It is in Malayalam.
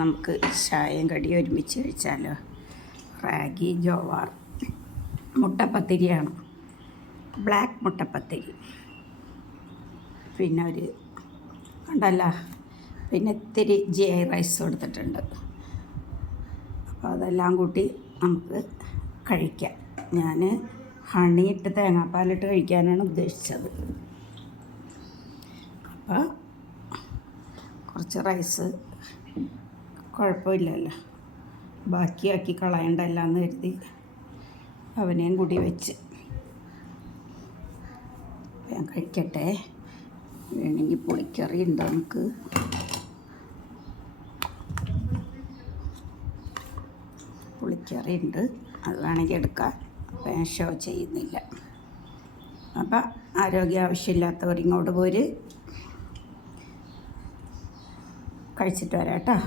നമുക്ക് ചായയും കടിയും ഒരുമിച്ച് കഴിച്ചാലോ. റാഗി ജോവാർ മുട്ടപ്പത്തിരിയാണ്, ബ്ലാക്ക് മുട്ടപ്പത്തിരി. പിന്നെ ഒരു ഉണ്ടല്ലോ, പിന്നെ ഇത്തിരി GI റൈസ് കൊടുത്തിട്ടുണ്ട്. അപ്പോൾ അതെല്ലാം കൂട്ടി നമുക്ക് കഴിക്കാം. ഞാൻ ഹണി ഇട്ട് തേങ്ങാപ്പാലിട്ട് കഴിക്കാനാണ് ഉദ്ദേശിച്ചത്. അപ്പോൾ കുറച്ച് റൈസ് കുഴപ്പമില്ലല്ലോ, ബാക്കിയാക്കി കളയണ്ടല്ല എന്ന് കരുതി അവനെയും കൂടി വെച്ച് ഞാൻ കഴിക്കട്ടെ. വേണമെങ്കിൽ പുളിക്കറി ഉണ്ട്, നമുക്ക് പുളിക്കറി ഉണ്ട്, അത് വേണമെങ്കിൽ എടുക്കാം. അപ്പം ഞാൻ ഷോ ചെയ്യുന്നില്ല. അപ്പം ആരോഗ്യ ആവശ്യമില്ലാത്തവർ ഇങ്ങോട്ട് പോര്, കഴിച്ചിട്ട് വരാം കേട്ടോ.